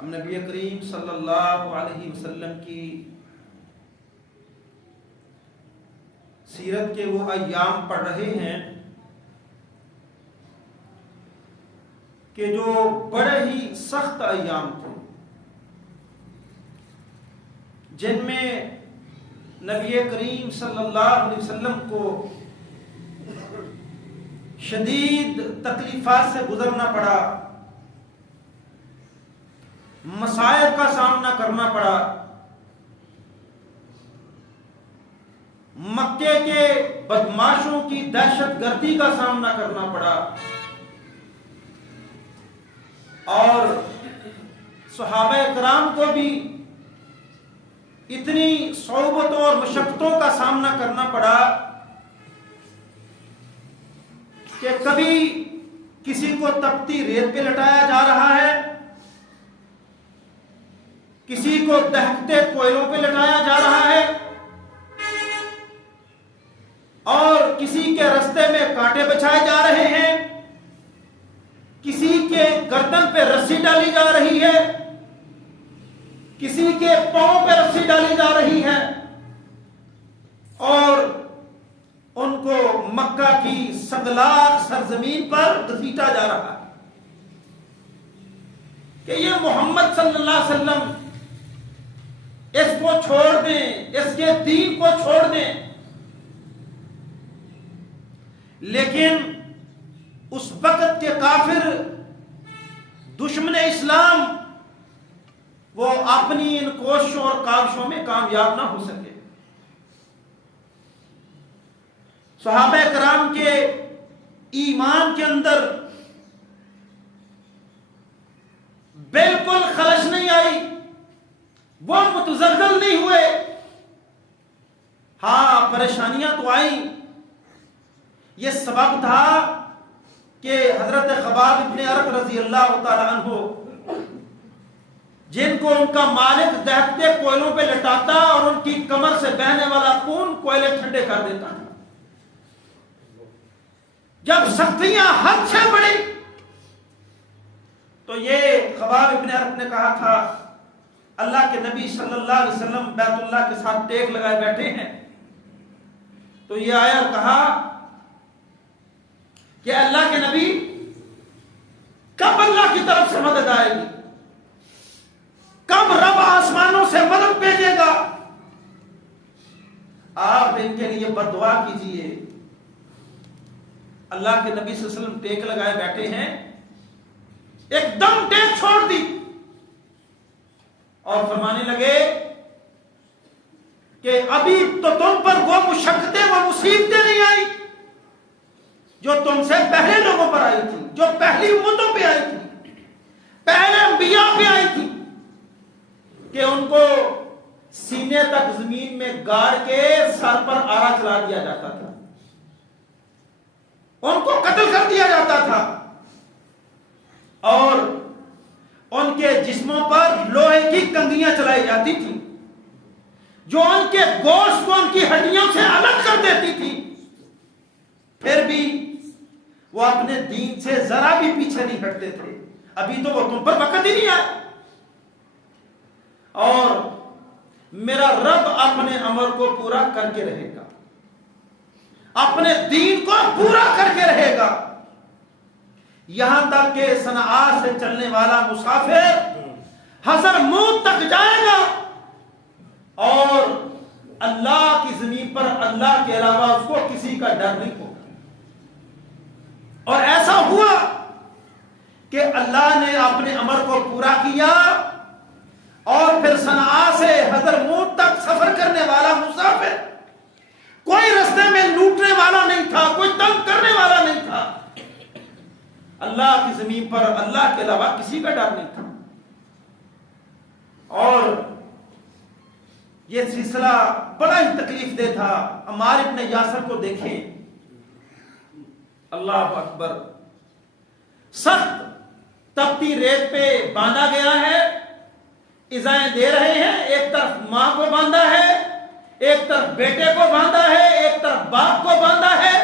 ہم نبی کریم صلی اللہ علیہ وسلم کی سیرت کے وہ ایام پڑھ رہے ہیں کہ جو بڑے ہی سخت ایام تھے، جن میں نبی کریم صلی اللہ علیہ وسلم کو شدید تکلیفات سے گزرنا پڑا، مسائل کا سامنا کرنا پڑا، مکے کے بدماشوں کی دہشت گردی کا سامنا کرنا پڑا، اور صحابہ کرام کو بھی اتنی صعوبتوں اور مشقتوں کا سامنا کرنا پڑا کہ کبھی کسی کو تپتی ریت پہ لٹایا جا رہا ہے، کسی کو دہکتے کوئلوں پہ لٹایا جا رہا ہے، اور کسی کے رستے میں کانٹے بچھائے جا رہے ہیں، کسی کے گردن پہ رسی ڈالی جا رہی ہے، کسی کے پاؤں پہ رسی ڈالی جا رہی ہے، اور ان کو مکہ کی سنگلاخ سرزمین پر گھسیٹا جا رہا ہے کہ یہ محمد صلی اللہ علیہ وسلم اس کو چھوڑ دیں، اس کے دین کو چھوڑ دیں۔ لیکن اس وقت کے کافر دشمن اسلام وہ اپنی ان کوششوں اور کاوشوں میں کامیاب نہ ہو سکے۔ صحابہ کرام کے ایمان کے اندر بالکل خلش نہیں آئی، وہ متزلزل نہیں ہوئے۔ ہاں، پریشانیاں تو آئیں۔ یہ سبب تھا کہ حضرت خباب ابن ارت رضی اللہ تعالی عنہ، جن کو ان کا مالک دہکتے کوئلوں پہ لٹاتا اور ان کی کمر سے بہنے والا خون کوئلے ٹھنڈے کر دیتا تھا، جب سختیاں حد سے بڑھی تو یہ خباب ابن ارت نے کہا تھا، اللہ کے نبی صلی اللہ علیہ وسلم بیت اللہ کے ساتھ ٹیک لگائے بیٹھے ہیں، تو یہ آیا اور کہا کہ اللہ کے نبی کب اللہ کی طرف سے مدد آئے گی، کب رب آسمانوں سے مدد بھیجے گا؟ آپ ان کے لیے بد دعا کیجئے۔ اللہ کے نبی صلی اللہ علیہ وسلم ٹیک لگائے بیٹھے ہیں، ایک دم ٹیک چھوڑ دی اور فرمانے لگے کہ ابھی تو تم پر وہ مشقتیں، وہ مصیبتیں نہیں آئی جو تم سے پہلے لوگوں پر آئی تھی، جو پہلی امتوں پہ آئی تھی، پہلے انبیاء پہ آئی تھی، کہ ان کو سینے تک زمین میں گاڑ کے سر پر آرا چلا دیا جاتا تھا، ان کو قتل کر دیا جاتا تھا، اور ان کے جسموں پر لوہے کی کنگھیاں چلائی جاتی تھی جو ان کے گوشت کو ان کی ہڈیوں سے الگ کر دیتی تھی، پھر بھی وہ اپنے دین سے ذرا بھی پیچھے نہیں ہٹتے تھے۔ ابھی تو وہ تم پر وقت ہی نہیں آیا، اور میرا رب اپنے امر کو پورا کر کے رہے گا، اپنے دین کو پورا کر کے رہے گا، یہاں تک کہ صنعاء سے چلنے والا مسافر حضرموت تک جائے گا اور اللہ کی زمین پر اللہ کے علاوہ اس کو کسی کا ڈر نہیں ہوگا۔ اور ایسا ہوا کہ اللہ نے اپنے امر کو پورا کیا، اور پھر صنعاء سے حضرموت تک سفر کرنے والا مسافر کوئی رستے میں لوٹنے والا نہیں تھا، کوئی تنگ کرنے والا نہیں تھا، اللہ کی زمین پر اللہ کے علاوہ کسی کا ڈر نہیں تھا۔ اور یہ سلسلہ بڑا ہی تکلیف دہ تھا۔ عمار ابن یاسر کو دیکھیں، اللہ اکبر، سخت تپتی ریت پہ باندھا گیا ہے، ایذائیں دے رہے ہیں، ایک طرف ماں کو باندھا ہے، ایک طرف بیٹے کو باندھا ہے، ایک طرف باپ کو باندھا ہے،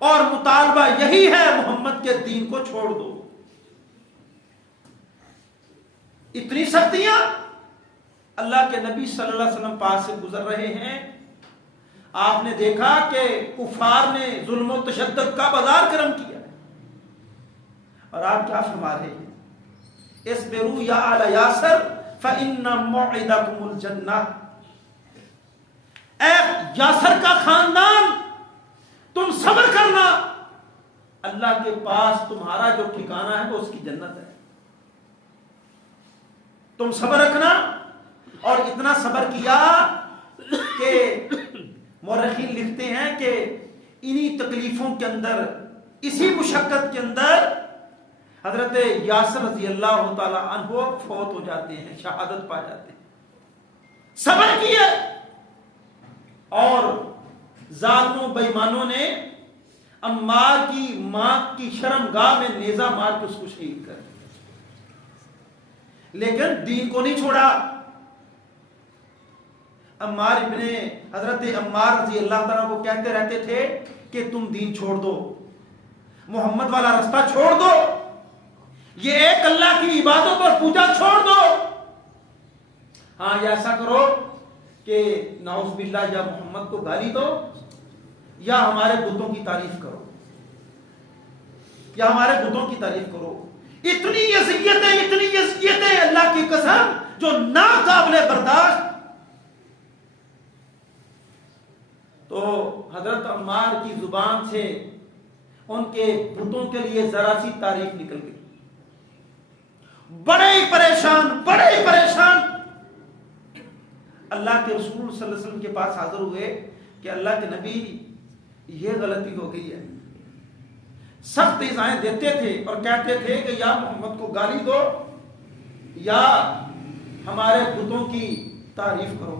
اور مطالبہ یہی ہے محمد کے دین کو چھوڑ دو۔ اتنی سختیاں اللہ کے نبی صلی اللہ علیہ وسلم پاس سے گزر رہے ہیں، آپ نے دیکھا کہ کفار نے ظلم و تشدد کا بازار گرم کیا، اور آپ کیا فرما رہے ہیں؟ اصبروا یا آل یاسر فإن موعدکم الجنہ، اے یاسر کا خاندان تم صبر کرنا، اللہ کے پاس تمہارا جو ٹھکانہ ہے وہ اس کی جنت ہے، تم صبر رکھنا۔ اور اتنا صبر کیا کہ مورخین لکھتے ہیں کہ انہی تکلیفوں کے اندر، اسی مشقت کے اندر حضرت یاسر رضی اللہ تعالی عنہ فوت ہو جاتے ہیں، شہادت پا جاتے ہیں۔ صبر کیا، اور ظالموں بے ایمانوں نے عمار کی ماں کی شرمگاہ میں نیزہ مار کے اس کو شہید کر دیا، لیکن دین کو نہیں چھوڑا۔ عمار ابن حضرت عمار رضی اللہ تعالیٰ کو کہتے رہتے تھے کہ تم دین چھوڑ دو، محمد والا رستہ چھوڑ دو، یہ ایک اللہ کی عبادت اور پوجا چھوڑ دو۔ ہاں، یا ایسا کرو کہ نعوذ باللہ یا محمد کو گالی دو یا ہمارے بتوں کی تعریف کرو، یا ہمارے بتوں کی تعریف کرو۔ اتنی اذیتیں اللہ کی قسم جو ناقابل برداشت۔ تو حضرت عمار کی زبان سے ان کے بتوں کے لیے ذرا سی تعریف نکل گئی، بڑے ہی پریشان اللہ کے رسول صلی اللہ علیہ وسلم کے پاس حاضر ہوئے کہ اللہ کے نبی یہ غلطی ہو گئی ہے۔ سخت ایذائیں دیتے تھے اور کہتے تھے کہ یا محمد کو گالی دو یا ہمارے بتوں کی تعریف کرو۔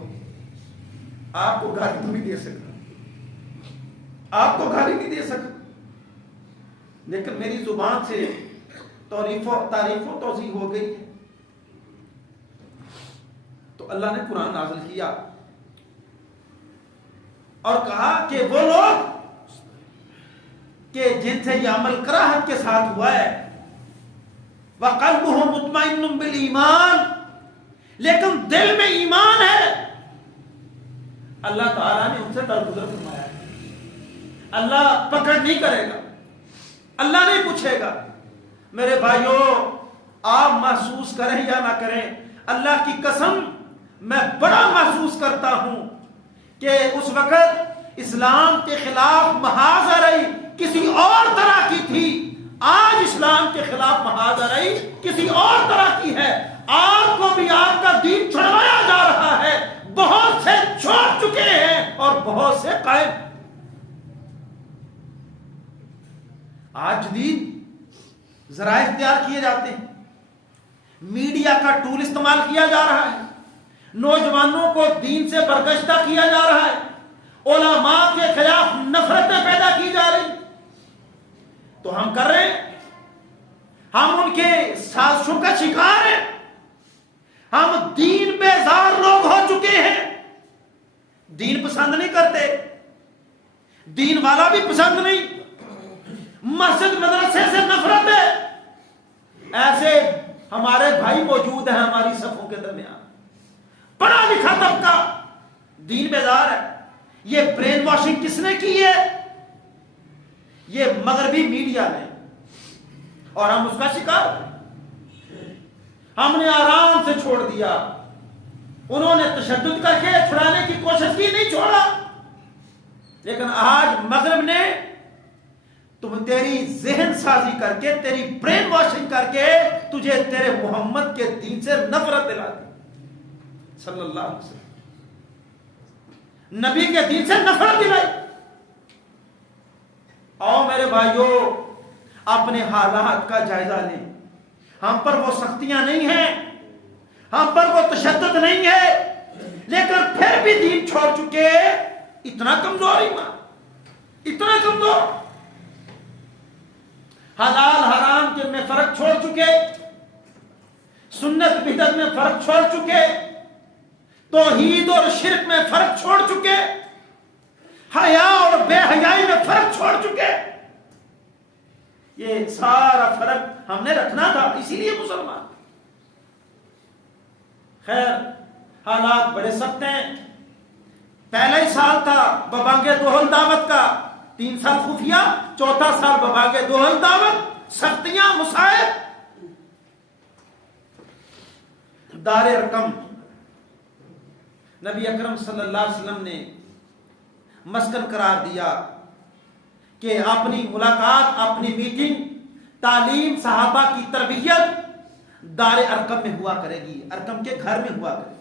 آپ کو گالی تو نہیں دے سکتا، آپ کو گالی نہیں دے سکتا، لیکن میری زبان سے تعریف و توضیح ہو گئی ہے۔ تو اللہ نے قرآن نازل کیا اور کہا کہ وہ لوگ کہ جن سے یہ عمل کراہت کے ساتھ ہوا ہے، وَقَلْبُهُ مُطْمَئِنٌ بِالْإِيمَانِ، لیکن دل میں ایمان ہے، اللہ تعالیٰ نے ان سے درگزر فرمایا ہے۔ اللہ پکڑ نہیں کرے گا، اللہ نہیں پوچھے گا۔ میرے بھائیوں، آپ محسوس کریں یا نہ کریں، اللہ کی قسم میں بڑا محسوس کرتا ہوں کہ اس وقت اسلام کے خلاف محاذ آرائی کسی اور طرح کی تھی، آج اسلام کے خلاف محاذ آرائی کسی اور طرح کی ہے۔ آپ کو بھی آپ کا دین چھڑوایا جا رہا ہے، بہت سے چھوڑ چکے ہیں اور بہت سے قائم۔ آج جدید ذرائع اختیار کیے جاتے ہیں، میڈیا کا ٹول استعمال کیا جا رہا ہے، نوجوانوں کو دین سے برگشتہ کیا جا رہا ہے، علماء کے خلاف نفرتیں پیدا کی جا رہی، تو ہم کر رہے ہیں، ہم ان کے سازشوں کا شکار ہیں، ہم دین بیزار لوگ ہو چکے ہیں، دین پسند نہیں کرتے، دین والا بھی پسند نہیں، مسجد مدرسے سے نفرت ہے۔ ایسے ہمارے بھائی موجود ہیں ہماری صفوں کے درمیان، پڑھا لکھا طبقہ دین بیدار ہے۔ یہ برین واشنگ کس نے کی ہے؟ یہ مغربی میڈیا نے، اور ہم اس کا شکار ہیں۔ ہم نے آرام سے چھوڑ دیا، انہوں نے تشدد کر کے چھڑانے کی کوشش کی، نہیں چھوڑا، لیکن آج مغرب نے تیری ذہن سازی کر کے، تیری برین واشنگ کر کے تجھے تیرے محمد کے دین سے نفرت دلا دی، صلی اللہ علیہ وسلم، نبی کے دین سے نفرت دلائی۔ آؤ میرے بھائیوں، اپنے حالات کا جائزہ لیں، ہم پر وہ سختیاں نہیں ہیں، ہم پر وہ تشدد نہیں ہے، لیکن پھر بھی دین چھوڑ چکے، اتنا کمزور ایمان، اتنا کمزور، حلال حرام کے میں فرق چھوڑ چکے، سنت بدعت میں فرق چھوڑ چکے، توحید اور شرک میں فرق چھوڑ چکے، حیا اور بے حیائی میں فرق چھوڑ چکے۔ یہ سارا فرق ہم نے رکھنا تھا، اسی لیے مسلمان، خیر حالات بڑے سخت ہیں. پہلا ہی سال تھا ببانگے دوہل دعوت کا، 3 سال خفیہ، 4تھا سال ببانگے دوہل دعوت، سختیاں، مصائب. دار ارقم نبی اکرم صلی اللہ علیہ وسلم نے مسکن قرار دیا کہ اپنی ملاقات، اپنی میٹنگ، تعلیم، صحابہ کی تربیت دار ارقم میں ہوا کرے گی، ارقم کے گھر میں ہوا کرے گی.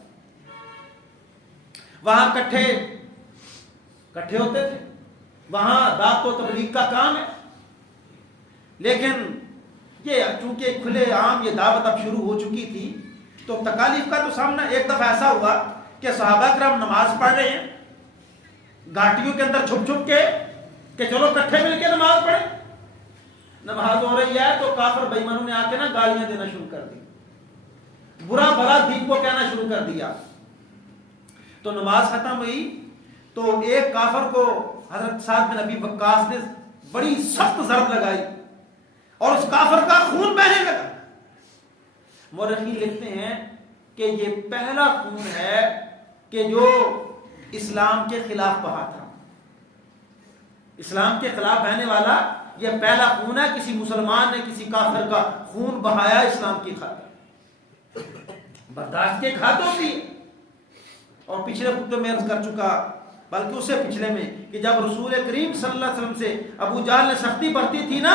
وہاں کٹھے ہوتے تھے، وہاں دعوت و تبلیغ کا کام ہے. لیکن یہ چونکہ کھلے عام یہ دعوت اب شروع ہو چکی تھی تو تکالیف کا تو سامنا. ایک دفعہ ایسا ہوا کہ صحابہ کرام نماز پڑھ رہے ہیں گھاٹیوں کے اندر چھپ چھپ کے کہ چلو کٹھے مل کے نماز پڑھیں. نماز ہو رہی ہے تو کافر بے ایمانوں نے آ کے نا گالیاں دینا شروع کر دی، برا بھلا دین کو کہنا شروع کر دیا. تو نماز ختم ہوئی تو ایک کافر کو حضرت سعد بن ابی وقاص نے بڑی سخت ضرب لگائی اور اس کافر کا خون بہنے لگا. مورخین لکھتے ہیں کہ یہ پہلا خون ہے کہ جو اسلام کے خلاف بہا تھا. اسلام کے خلاف بہنے والا یہ پہلا خون ہے. کسی مسلمان نے کسی کافر کا خون بہایا اسلام کی خاطر. برداشت کے کھاتوں کی. اور پچھلے خطبے میں عرض کر چکا، بلکہ اس سے پچھلے میں، کہ جب رسول کریم صلی اللہ علیہ وسلم سے ابو جہل نے سختی برتی تھی نا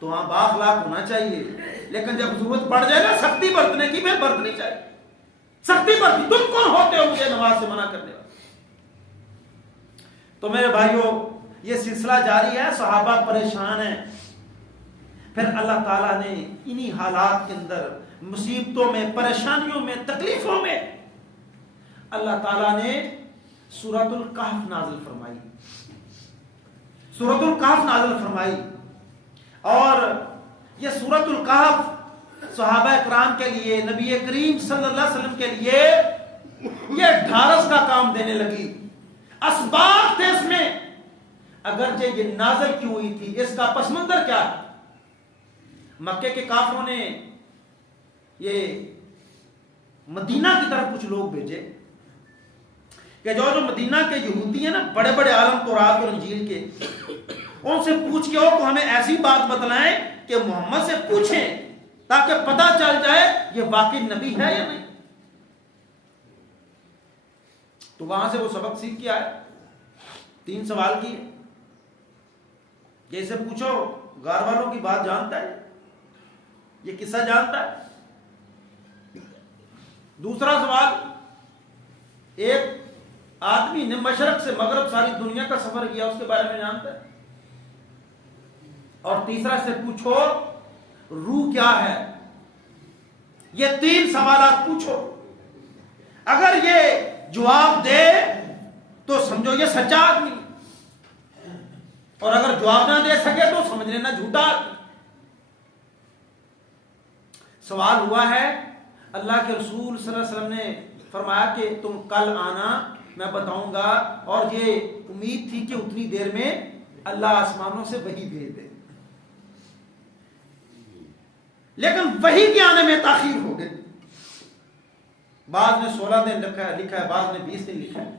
تو وہاں بااخلاق ہونا چاہیے. لیکن جب ضرورت پڑ جائے نا سختی برتنے کی، پھر برتنی چاہیے. سختی برتی، تم کون ہوتے ہو مجھے نماز سے منع کرنے والے؟ تو میرے بھائیوں یہ سلسلہ جاری ہے. صحابہ پریشان ہیں. پھر اللہ تعالیٰ نے انہی حالات کے اندر، مصیبتوں میں، پریشانیوں میں، تکلیفوں میں، اللہ تعالیٰ نے سورۃ الکہف نازل فرمائی. سورۃ الکہف نازل فرمائی. اور یہ سورۃ الکہف صحابہ کرام کے لیے، نبی کریم صلی اللہ علیہ وسلم کے لیے یہ ڈھارس کا کام دینے لگی. اسباب تھے اس میں. اگرچہ یہ نازل کیوں ہوئی تھی، اس کا پس منظر کیا ہے؟ مکے کے کافروں نے یہ مدینہ کی طرف کچھ لوگ بھیجے کہ جو مدینہ کے یہودی ہیں نا، بڑے بڑے عالم تورات اور انجیل کے، ان سے پوچھ کے کو ہمیں ایسی بات بتلائیں کہ محمد سے پوچھیں تاکہ پتہ چل جائے یہ واقعی نبی ہے یا نہیں. تو وہاں سے وہ سبق سیکھ کے آئے. 3 سوال کیے. جیسے پوچھو غار والوں کی بات جانتا ہے، یہ قصہ جانتا ہے؟ دوسرا سوال، ایک آدمی نے مشرق سے مغرب ساری دنیا کا سفر کیا، اس کے بارے میں جانتا ہے؟ اور تیسرا سے پوچھو روح کیا ہے. یہ 3 سوالات پوچھو. اگر یہ جواب دے تو سمجھو یہ سچا آدمی، اور اگر جواب نہ دے سکے تو سمجھ لینا جھوٹا آدمی. سوال ہوا ہے، اللہ کے رسول صلی اللہ علیہ وسلم نے فرمایا کہ تم کل آنا، میں بتاؤں گا. اور یہ امید تھی کہ اتنی دیر میں اللہ آسمانوں سے وحی بھیج دے، لیکن وحی کے آنے میں تاخیر ہو گئی. بعض نے 16 دن لکھا ہے، بعض نے 20 دن لکھا ہے.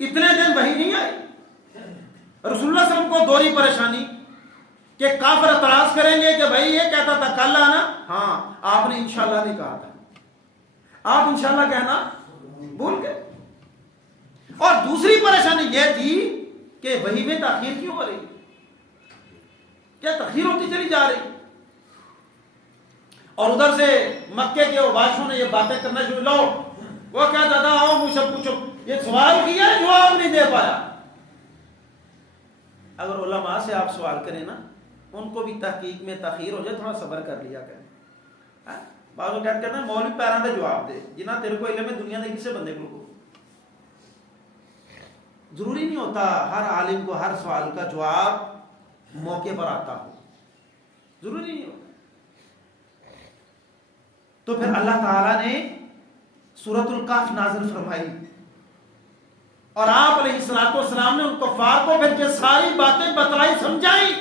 اتنے دن وحی نہیں آئی. رسول اللہ صلی اللہ علیہ وسلم کو دوہری پریشانی کہ کافر اعتراض کریں گے کہ بھائی یہ کہتا تھا کل آنا، ہاں آپ نے انشاءاللہ نہیں کہا تھا، آپ انشاءاللہ کہنا بھول گئے. اور دوسری پریشانی یہ تھی کہ وحی میں تاخیر کیوں ہو رہی، کیا تاخیر ہوتی چلی جا رہی. اور ادھر سے مکے کے بادشاہوں نے یہ باتیں کرنا شروع، لو وہ کہتا تھا آؤ مجھ سے پوچھو، یہ سوال کیا جواب نہیں دے پایا. اگر علماء سے آپ سوال کریں نا، ان کو بھی تحقیق میں تاخیر ہو جائے تھوڑا صبر کر لیا کریں. بعض وہ کہتے ہیں مولوی پیران دے جواب دے، جنہ تیرے کو علم ہے دنیا دے کسے بندے کو. ضروری نہیں ہوتا ہر عالم کو ہر سوال کا جواب موقع پر آتا ہو، ضروری نہیں ہوتا. تو پھر اللہ تعالیٰ نے سورۃ الکہف نازل فرمائی اور آپ علیہ الصلوۃ والسلام نے ان کفار کو پھر یہ ساری باتیں بتلائی، سمجھائی.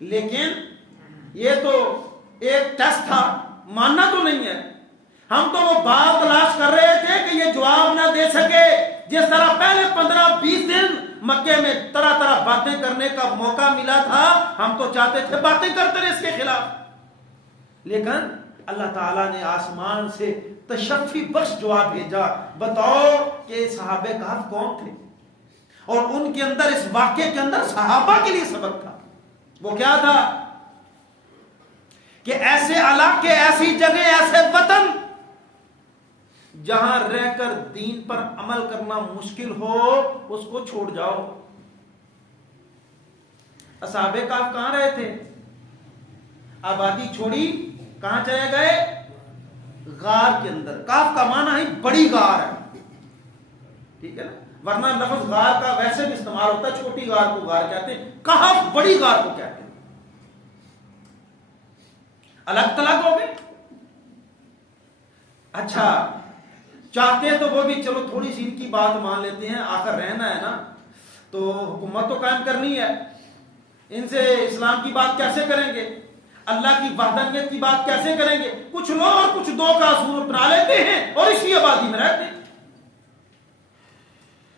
لیکن یہ تو ایک ٹیسٹ تھا، ماننا تو نہیں ہے. ہم تو وہ بات تلاش کر رہے تھے کہ یہ جواب نہ دے سکے. جس طرح پہلے 15-20 دن مکے میں طرح طرح باتیں کرنے کا موقع ملا تھا, ہم تو چاہتے تھے باتیں کرتے رہے اس کے خلاف, لیکن اللہ تعالیٰ نے آسمان سے تشفی بخش جواب بھیجا. بتاؤ کہ صحابہ کہف کون تھے, اور ان کے اندر اس واقعے کے اندر صحابہ کے لیے سبق تھا. وہ کیا تھا کہ ایسے علاقے, ایسی جگہ, ایسے وطن جہاں رہ کر دین پر عمل کرنا مشکل ہو, اس کو چھوڑ جاؤ. اصحاب کہف کہاں رہے تھے؟ آبادی چھوڑی, کہاں چلے گئے؟ غار کے اندر. کہف کا معنی ہے بڑی غار ہے, ٹھیک ہے نا, ورنہ لفظ غار کا ویسے بھی استعمال ہوتا ہے, چھوٹی غار کو غار کہتے ہیں, کہف بڑی غار کو کہتے ہیں. الگ تلگ ہو گئے. اچھا چاہتے تو وہ بھی چلو تھوڑی سی ان کی بات مان لیتے ہیں, آخر رہنا ہے نا, تو حکومت تو قائم کرنی ہے. ان سے اسلام کی بات کیسے کریں گے, اللہ کی وحدانیت کی بات کیسے کریں گے؟ کچھ لوگ اور کچھ دو کا اصول اپنا لیتے ہیں اور اسی آبادی میں رہتے ہیں.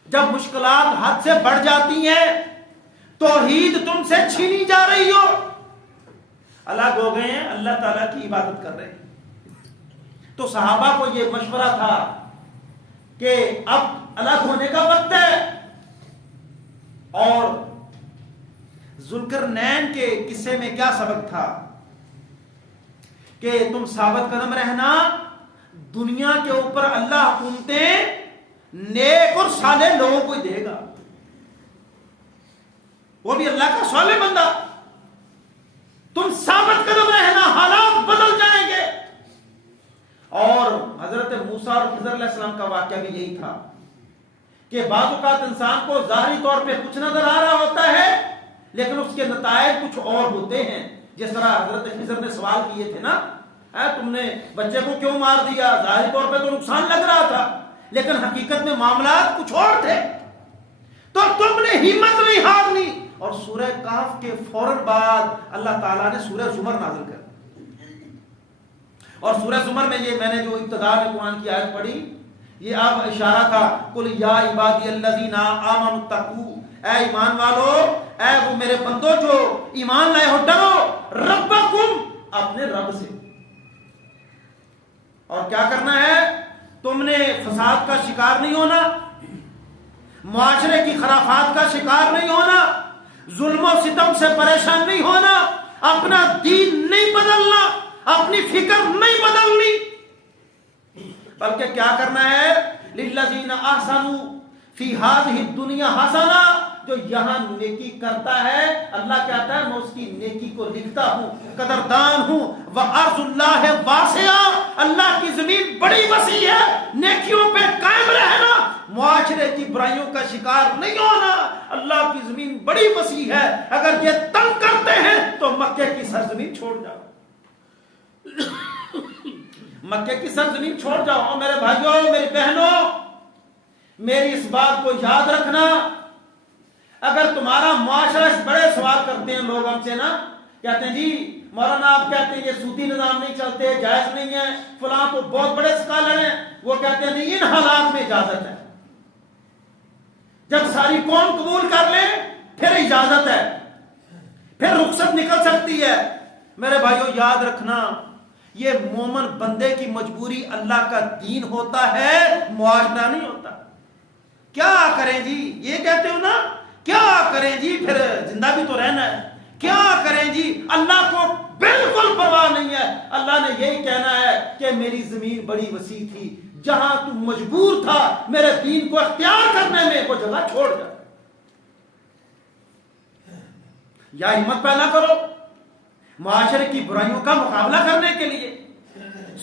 جب مشکلات حد سے بڑھ جاتی ہیں, توحید تم سے چھینی جا رہی ہو, الگ ہو گئے ہیں, اللہ تعالیٰ کی عبادت کر رہے ہیں. تو صحابہ کو یہ مشورہ تھا کہ اب الگ ہونے کا وقت ہے. اور ذوالقرنین کے قصے میں کیا سبق تھا کہ تم ثابت قدم رہنا, دنیا کے اوپر اللہ حکومتیں نیک اور صالح لوگوں کو ہی دے گا, وہ بھی اللہ کا صالح بندہ. تم ثابت قدم رہنا, حالات بدل جائیں گے. اور حضرت موسیٰ اور خضر علیہ السلام کا واقعہ بھی یہی تھا کہ بعض اوقات انسان کو ظاہری طور پہ کچھ نظر آ رہا ہوتا ہے, لیکن اس کے نتائج کچھ اور ہوتے ہیں. جس طرح حضرت خضر نے سوال کیے تھے نا, تم نے بچے کو کیوں مار دیا؟ ظاہری طور پہ تو نقصان لگ رہا تھا, لیکن حقیقت میں معاملات کچھ اور تھے. تو تم نے ہمت نہیں ہارنی. اور سورہ کہف کے فوراً بعد اللہ تعالیٰ نے سورہ زمر نازل کر دی. اور سورہ زمر میں یہ میں نے جو ابتدا میں قرآن کی آیت پڑھی, یہ اب اشارہ تھا, قل یا عبادی الذین آمنوا اتقوا, اے ایمان والو, اے وہ میرے بندو جو ایمان لائے ہو, ڈرو ربکم, اپنے رب سے. اور کیا کرنا ہے؟ تم نے فساد کا شکار نہیں ہونا, معاشرے کی خرافات کا شکار نہیں ہونا, ظلم و ستم سے پریشان نہیں ہونا, اپنا دین نہیں بدلنا, اپنی فکر نہیں بدلنی, بلکہ کیا کرنا ہے؟ للذین احسنوا فی ہذہ الدنیا حسنہ, جو یہاں نیکی کرتا ہے اللہ کہتا ہے میں اس کی نیکی کو لکھتا ہوں, قدردان ہوں. وَأَرْضُ اللَّهِ وَاسِعَةٌ, اللہ کی زمین بڑی وسیع ہے, نیکیوں پہ قائم رہنا, معاشرے کی برائیوں کا شکار نہیں ہونا. اللہ کی زمین بڑی وسیع ہے, اگر یہ تنگ کرتے ہیں تو مکے کی سرزمین چھوڑ جاؤ, مکے کی سرزمین چھوڑ جاؤ. اور میرے بھائیوں, میری بہنوں, میری اس بات کو یاد رکھنا, اگر تمہارا معاشرہ اس بڑے سوال کرتے ہیں لوگ ہم سے نا, کہتے ہیں جی مولانا آپ کہتے ہیں یہ سودی نظام نہیں چلتے, جائز نہیں ہے, فلاں تو بہت بڑے اسکالر ہیں, وہ کہتے ہیں نہیں ان حالات میں اجازت ہے, جب ساری قوم قبول کر لے پھر اجازت ہے, پھر رخصت نکل سکتی ہے. میرے بھائیوں یاد رکھنا, یہ مومن بندے کی مجبوری اللہ کا دین ہوتا ہے, معاشرہ نہیں ہوتا. کیا کریں جی, یہ کہتے ہو نا, کیا کریں جی, پھر زندہ بھی تو رہنا ہے, کیا کریں جی, اللہ کو بالکل پرواہ نہیں ہے. اللہ نے یہی کہنا ہے کہ میری زمین بڑی وسیع تھی, جہاں تو مجبور تھا میرے دین کو اختیار کرنے میں, وہ جگہ چھوڑ جا. یا ہمت پیدا کرو معاشرے کی برائیوں کا مقابلہ کرنے کے لیے.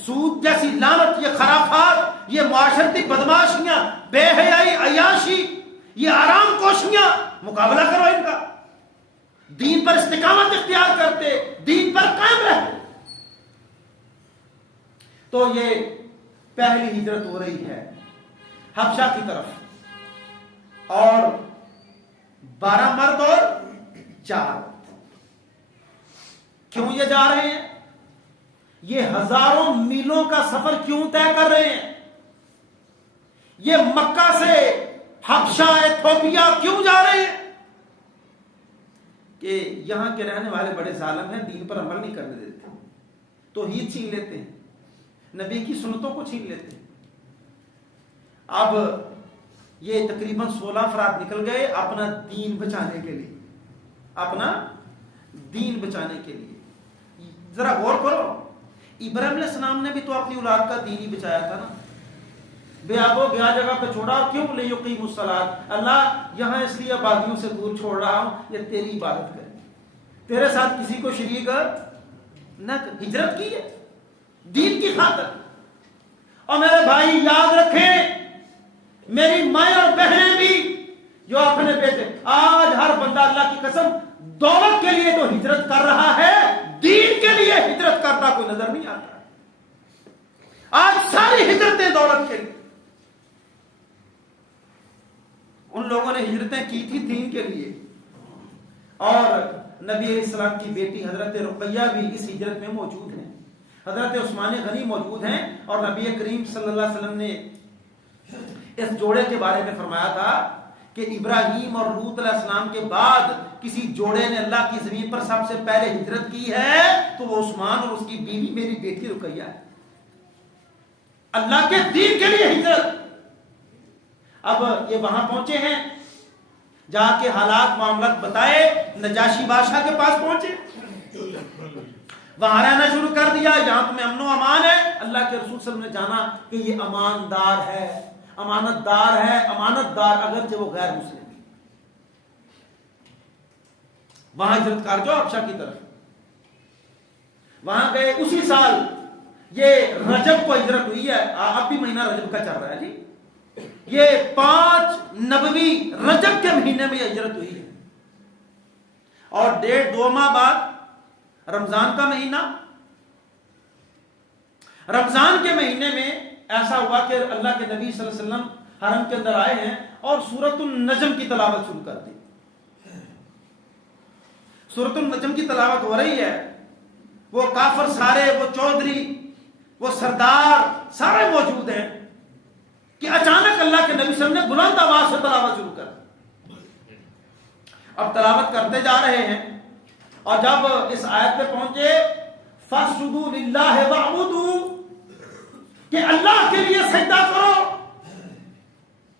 سود جیسی لعنت, یہ خرافات, یہ معاشرتی بدماشیاں, بے حیائی, عیاشی, یہ آرام کوشیاں, مقابلہ کرو ان کا. دین پر استقامت اختیار کرتے, دین پر قائم رہتے. تو یہ پہلی ہجرت ہو رہی ہے حبشہ کی طرف, اور 12 مرد اور 4. کیوں یہ جا رہے ہیں؟ یہ ہزاروں میلوں کا سفر کیوں طے کر رہے ہیں؟ یہ مکہ سے حبشہ ایتھوپیا کیوں جا رہے ہیں؟ کہ یہاں کے رہنے والے بڑے ظالم ہیں، دین پر عمل نہیں کرنے دیتے، توحید چھین لیتے ہیں، نبی کی سنتوں کو چھین لیتے ہیں۔ اب یہ تقریباً 16 افراد نکل گئے اپنا دین بچانے کے لیے، اپنا دین بچانے کے لیے۔ ذرا غور کرو، ابراہیم علیہ السلام نے بھی تو اپنی اولاد کا دین ہی بچایا تھا نا، بے آب و بیا جگہ پہ چھوڑا، کیوں؟ لیقیموا الصلاۃ، اللہ یہاں اس لیے آبادیوں سے دور چھوڑ رہا ہوں، یہ تیری عبادت کرے، تیرے ساتھ کسی کو شریک نہ کر۔ ہجرت کی ہے دین کی خاطر۔ اور میرے بھائی یاد رکھیں، میری مائیں اور بہنیں بھی جو اپنے بیٹے، آج ہر بندہ اللہ کی قسم دولت کے لیے تو ہجرت کر رہا ہے، دین کے لیے ہجرت کرتا کوئی نظر نہیں آتا۔ آج ساری ہجرتیں دولت کے لیے، ان لوگوں نے ہجرتیں کی تھی دین کے لیے۔ اور نبی علیہ السلام کی بیٹی حضرت رقیہ بھی اس ہجرت میں موجود ہیں، حضرت عثمان غنی موجود ہیں، اور نبی کریم صلی اللہ علیہ وسلم نے اس جوڑے کے بارے میں فرمایا تھا کہ ابراہیم اور لوط علیہ السلام کے بعد کسی جوڑے نے اللہ کی زمین پر سب سے پہلے ہجرت کی ہے تو وہ عثمان اور اس کی بیوی میری بیٹی رقیہ ہے، اللہ کے دین کے لیے ہجرت۔ اب یہ وہاں پہنچے ہیں، جا کے حالات معاملات بتائے، نجاشی بادشاہ کے پاس پہنچے، وہاں رہنا شروع کر دیا، یہاں تمہیں امن و امان ہے۔ اللہ کے رسول صلی اللہ علیہ وسلم نے جانا کہ یہ اماندار ہے، امانت دار ہے، امانت دار اگرچہ وہ غیر مسلم ہے۔ وہاں ہجرت کر جو حبشہ کی طرف، وہاں گئے اسی سال، یہ رجب کو ہجرت ہوئی ہے، اب بھی مہینہ رجب کا چل رہا ہے جی، یہ 5 نبوی رجب کے مہینے میں یہ ہجرت ہوئی ہے، اور 1.5-2 ماہ بعد رمضان کا مہینہ، رمضان کے مہینے میں ایسا ہوا کہ اللہ کے نبی صلی اللہ علیہ وسلم حرم کے اندر آئے ہیں اور سورۃ النجم کی تلاوت شروع کر دی۔ سورۃ النجم کی تلاوت ہو رہی ہے، وہ کافر سارے، وہ چودھری، وہ سردار سارے موجود ہیں کہ اچانک اللہ کے نبی صلی اللہ علیہ وسلم نے بلند آواز سے تلاوت شروع کر دی۔ اب تلاوت کرتے جا رہے ہیں، اور جب اس آیت پہ پہنچے فَاسْجُدُوا لِلَّهِ وَاعْبُدُوا، کہ اللہ کے لیے سجدہ کرو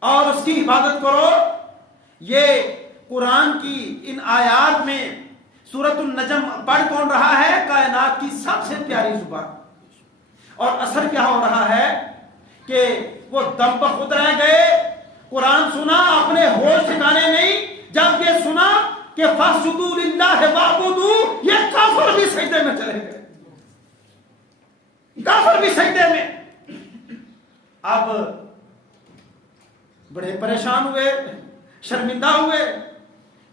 اور اس کی عبادت کرو، یہ قرآن کی ان آیات میں سورۃ النجم پڑھ کون رہا ہے؟ کائنات کی سب سے پیاری زبان۔ اور اثر کیا ہو رہا ہے کہ وہ دم بخود رہ گئے، قرآن سنا، اپنے ہوش ٹھکانے نہیں، جب یہ سنا کہ فَاسْجُدُوا لِلَّهِ وَاعْبُدُوا، یہ کافر بھی سجدے میں چلے گئے، کافر بھی سجدے میں۔ اب بڑے پریشان ہوئے، شرمندہ ہوئے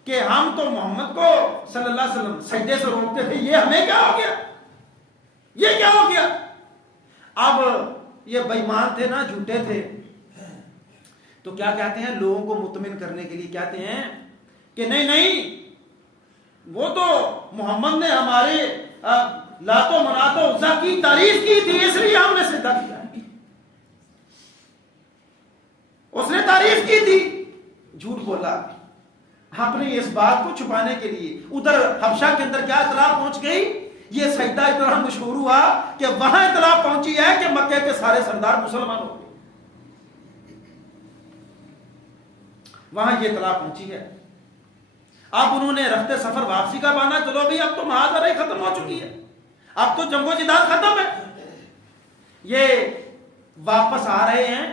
کہ ہم تو محمد کو صلی اللہ علیہ وسلم سجدے سے روکتے تھے، یہ ہمیں کیا ہو گیا، یہ کیا ہو گیا۔ اب یہ بے ایمان تھے نا، جھوٹے تھے، تو کیا کہتے ہیں لوگوں کو مطمئن کرنے کے لیے، کہتے ہیں کہ نہیں نہیں، وہ تو محمد نے ہمارے لات و منات و عزا کی تعریف کی تھی، اس لیے ہم نے سجدہ کیا، اس نے تعریف کی تھی، جھوٹ بولا اپنے اس بات کو چھپانے کے لیے۔ ادھر حبشہ کے اندر کیا اطلاع پہنچ گئی، یہ سجدہ اتنا مشہور ہوا کہ وہاں اطلاع پہنچی ہے کہ مکے کے سارے سردار مسلمان ہو گئے، وہاں یہ اطلاع پہنچی ہے۔ اب انہوں نے رخت سفر واپسی کا بانا، چلو بھائی اب تو محاذرہ ختم ہو چکی ہے، اب تو جنگ و جدال ختم ہے، یہ واپس آ رہے ہیں،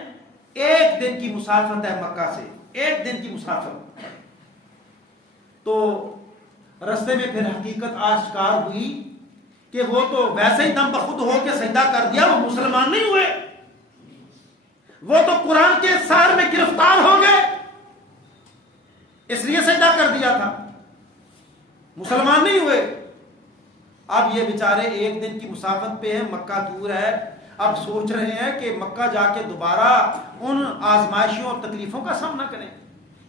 1 دن کی مسافت ہے مکہ سے، 1 دن کی مسافت۔ تو رستے میں پھر حقیقت آشکار ہوئی کہ وہ تو ویسے ہی دم بخود ہو کے سجدہ کر دیا، وہ مسلمان نہیں ہوئے، وہ تو قرآن کے سار میں گرفتار ہو گئے، اس لیے سجدہ کر دیا تھا، مسلمان نہیں ہوئے۔ اب یہ بیچارے 1 دن کی مسافت پہ ہیں، مکہ دور ہے، اب سوچ رہے ہیں کہ مکہ جا کے دوبارہ ان آزمائشوں اور تکلیفوں کا سامنا کریں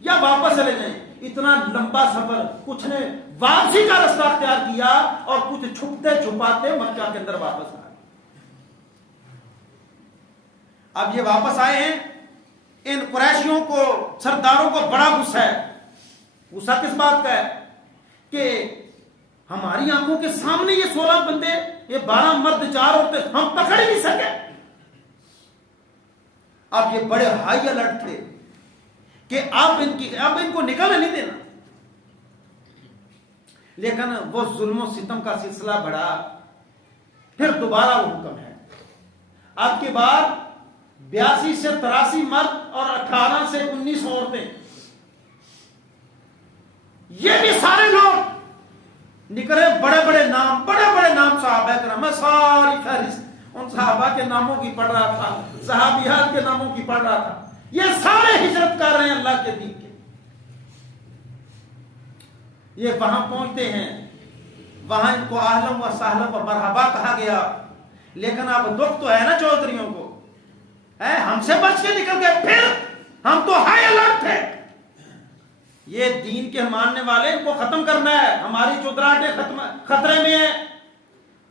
یا واپس چلے جائیں۔ اتنا لمبا سفر، کچھ نے واپسی کا راستہ اختیار کیا اور کچھ چھپتے چھپاتے مکہ کے اندر واپس آئے۔ اب یہ واپس آئے ہیں، ان قریشیوں کو، سرداروں کو بڑا غصہ ہے۔ غصہ کس بات کا ہے؟ کہ ہماری آنکھوں کے سامنے یہ 16 بندے، یہ 12 مرد 4 عورتیں، ہم پکڑ ہی نہیں سکے۔ اب یہ بڑے ہائی الرٹ تھے کہ اب ان کو نکلنے نہیں دینا۔ لیکن وہ ظلم و ستم کا سلسلہ بڑھا، پھر دوبارہ وہ حکم ہے۔ اب کے بعد 82 سے 83 مرد اور 18 سے 19 عورتیں، یہ بھی سارے لوگ نکلے، بڑے بڑے نام صحابہ کرام، میں ساری فہرست ان صحابہ کے ناموں کی پڑھ رہا تھا، صحابیات کے ناموں کی پڑھ رہا تھا، یہ سارے ہجرت کر رہے ہیں اللہ کے دین کے۔ یہ وہاں پہنچتے ہیں، وہاں ان کو اہلا و سہلا و مرحبا کہا گیا، لیکن اب دکھ تو ہے نا چودھریوں کو، ہم سے بچ کے نکل گئے، پھر ہم تو ہائی الرٹ تھے، یہ دین کے ماننے والے، ان کو ختم کرنا ہے، ہماری چودراہٹیں خطرے میں ہیں۔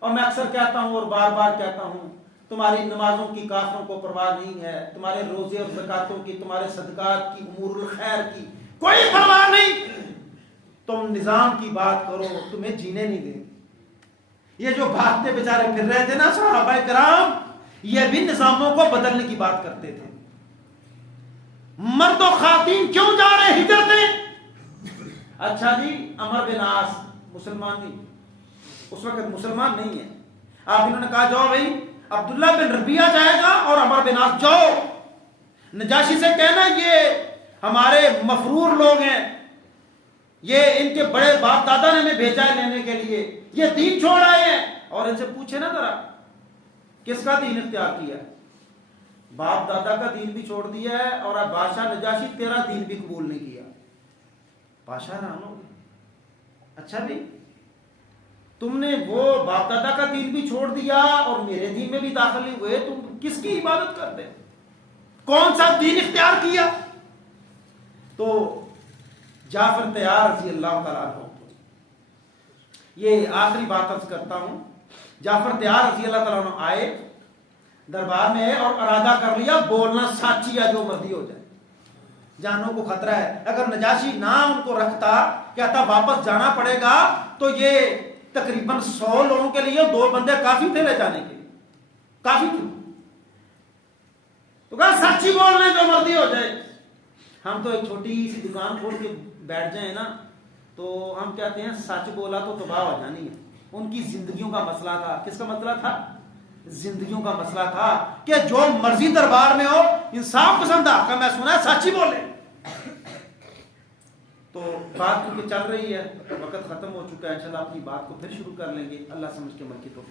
اور میں اکثر کہتا ہوں اور بار بار کہتا ہوں، تمہاری نمازوں کی کافروں کو پرواہ نہیں ہے، تمہارے روزے اور زکاتوں کی، تمہارے صدقات کی، امور الخیر کی کوئی پرواہ نہیں، تم نظام کی بات کرو، تمہیں جینے نہیں دیں۔ یہ جو بھاگتے بیچارے پھر رہے تھے نا صحابہ کرام، یہ بھی نظاموں کو بدلنے کی بات کرتے تھے۔ مرد و خواتین کیوں جا رہے ہجرتیں؟ اچھا جی، عمر بن عاص مسلمان نہیں، اس وقت مسلمان نہیں ہے، آپ انہوں نے کہا جاؤ بھائی عبداللہ بن ربیعہ جائے گا اور عمر بن عاص جاؤ، نجاشی سے کہنا یہ ہمارے مفرور لوگ ہیں، یہ ان کے بڑے باپ دادا نے ہمیں بھیجا ہے لینے کے لیے، یہ دین چھوڑ آئے ہیں۔ اور ان سے پوچھے نا ذرا کس کا دین اختیار کیا ہے؟ باپ دادا کا دین بھی چھوڑ دیا ہے، اور اب بادشاہ نجاشی تیرا دین بھی قبول نہیں کیا، بادشاہ رام ہو گیا۔ اچھا بھی تم نے وہ باپ دادا کا دین بھی چھوڑ دیا اور میرے دین میں بھی داخل نہیں ہوئے، تم کس کی عبادت کرتے؟ کون سا دین اختیار کیا؟ تو جعفر طیار رضی اللہ تعالیٰ عنہ، یہ آخری بات عرض کرتا ہوں، جعفر طیار رضی اللہ تعالیٰ عنہ آئے دربار میں اور ارادہ کر لیا بولنا سچی ہے، جو مرضی ہو جائے، جانوں کو خطرہ ہے۔ اگر نجاشی نہ ان کو رکھتا، کہتا واپس جانا پڑے گا، تو یہ تقریباً 100 لوگوں کے لیے 2 بندے کافی تھے لے جانے کے لیے، کافی تھے۔ تو کہا سچی بولنے جو مرضی ہو جائے۔ ہم تو ایک چھوٹی سی دکان کھول کے بیٹھ جائیں نا تو ہم کہتے ہیں سچ بولا تو تباہ ہو جانی ہے۔ ان کی زندگیوں کا مسئلہ تھا، کس کا مسئلہ تھا؟ زندگیوں کا مسئلہ تھا کہ جو مرضی دربار میں ہو، انصاف پسند آ کہ میں سنا ہے سچ ہی بولے۔ تو بات کیونکہ چل رہی ہے، وقت ختم ہو چکا ہے، انشاءاللہ اپنی بات کو پھر شروع کر لیں گے، اللہ سمجھ کے عمل کی توفیق۔